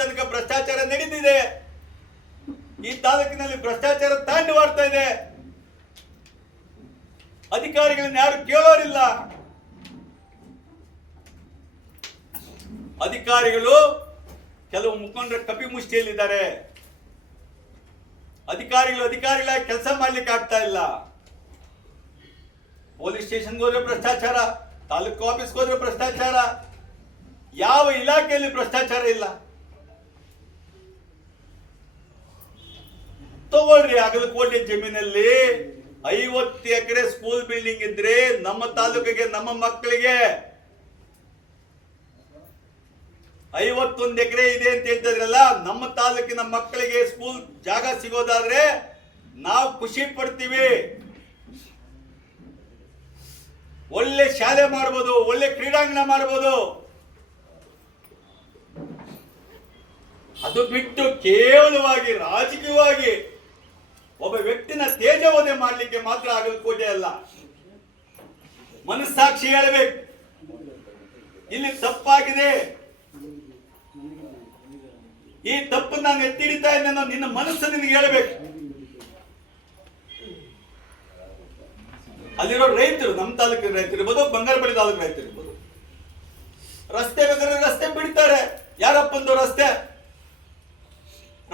ತನಕ ಭ್ರಷ್ಟಾಚಾರ ನಡೀತಿದೆ. ಈ ತಾಲೂಕಿನಲ್ಲಿ ಭ್ರಷ್ಟಾಚಾರ ತಾಂಡವಾಡ್ತಾ ಇದೆ. ಅಧಿಕಾರಿಗಳನ್ನ ಯಾರು ಕೇಳೋರಿಲ್ಲ. ಅಧಿಕಾರಿಗಳು ಕೆಲವು ಮುಖಂಡರ ಕಪಿ ಮುಷ್ಟಿಯಲ್ಲಿದ್ದಾರೆ. ಅಧಿಕಾರಿಗಳಾಗಿ ಕೆಲಸ ಮಾಡ್ಲಿಕ್ಕೆ ಆಗ್ತಾ ಇಲ್ಲ. ಪೊಲೀಸ್ ಸ್ಟೇಷನ್ಗೆ ಹೋದ್ರೆ ಭ್ರಷ್ಟಾಚಾರ, ತಾಲೂಕು ಆಫೀಸ್ಗೆ ಹೋದ್ರೆ ಭ್ರಷ್ಟಾಚಾರ, ಯಾವ ಇಲಾಖೆಯಲ್ಲಿ ಭ್ರಷ್ಟಾಚಾರ ಇಲ್ಲ. ತಗೊಳ್ರಿ, ಅಗಲಕೋಟೆ ಜಮೀನಲ್ಲಿ 50 ಎಕರೆ ಸ್ಕೂಲ್ ಬಿಲ್ಡಿಂಗ್ ಇದ್ರೆ ನಮ್ಮ ತಾಲೂಕಿಗೆ, ನಮ್ಮ ಮಕ್ಕಳಿಗೆ 51 ಎಕರೆ ಇದೆ ಅಂತ ಹೇಳ್ತಿದ್ರಲ್ಲ, ನಮ್ಮ ತಾಲೂಕಿನ ಮಕ್ಕಳಿಗೆ ಸ್ಕೂಲ್ ಜಾಗ ಸಿಗೋದಾದ್ರೆ ನಾವು ಖುಷಿ ಪಡ್ತೀವಿ. ಒಳ್ಳೆ ಶಾಲೆ ಮಾಡಬಹುದು, ಒಳ್ಳೆ ಕ್ರೀಡಾಂಗಣ ಮಾಡಬಹುದು. ಅದು ಬಿಟ್ಟು ಕೇವಲವಾಗಿ ರಾಜಕೀಯವಾಗಿ ಒಬ್ಬ ವ್ಯಕ್ತಿನ ತೇಜವಧೆ ಮಾಡಲಿಕ್ಕೆ ಮಾತ್ರ ಅಗಲಕೋಟೆ ಅಲ್ಲ. ಮನಸ್ಸಾಕ್ಷಿ ಹೇಳಬೇಕು, ಇಲ್ಲಿ ತಪ್ಪಾಗಿದೆ, ಈ ತಪ್ಪು ನಾನು ಎತ್ತಿಡಿತಾ ಇದ್ದೇನೆ, ನಿನ್ನ ಮನಸ್ಸು ನಿನಗೆ ಹೇಳಬೇಕು. ಅಲ್ಲಿರೋ ರೈತರು, ನಮ್ಮ ತಾಲೂಕಿನ ರೈತರು ಇರ್ಬೋದು, ಬಂಗಾರಪೇಟೆ ತಾಲೂಕು ರೈತರು ಇರ್ಬೋದು, ರಸ್ತೆ ಬೇಕಾದ್ರೆ ರಸ್ತೆ ಬಿಡ್ತಾರೆ. ಯಾರಪ್ಪಂದು ರಸ್ತೆ?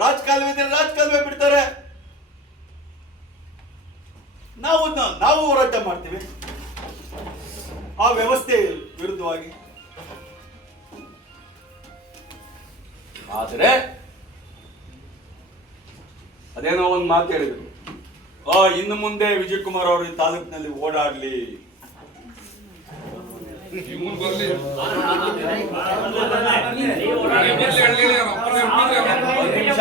ರಾಜಕಾಲುವೆ ಇದ್ರೆ ರಾಜಕಾಲುವೆ ಬಿಡ್ತಾರೆ. ನಾವು ಹೋರಾಟ ಮಾಡ್ತೀವಿ ಆ ವ್ಯವಸ್ಥೆ ವಿರುದ್ಧವಾಗಿ. ಆದರೆ ಅದೇನೋ ಒಂದು ಮಾತು ಹೇಳಿದ್ರು, ಇನ್ನು ಮುಂದೆ ವಿಜಯ್ ಕುಮಾರ್ ಅವರು ಈ ತಾಲೂಕಿನಲ್ಲಿ ಓಡಾಡ್ಲಿ, ಒಂದು ನಿಮಿಷ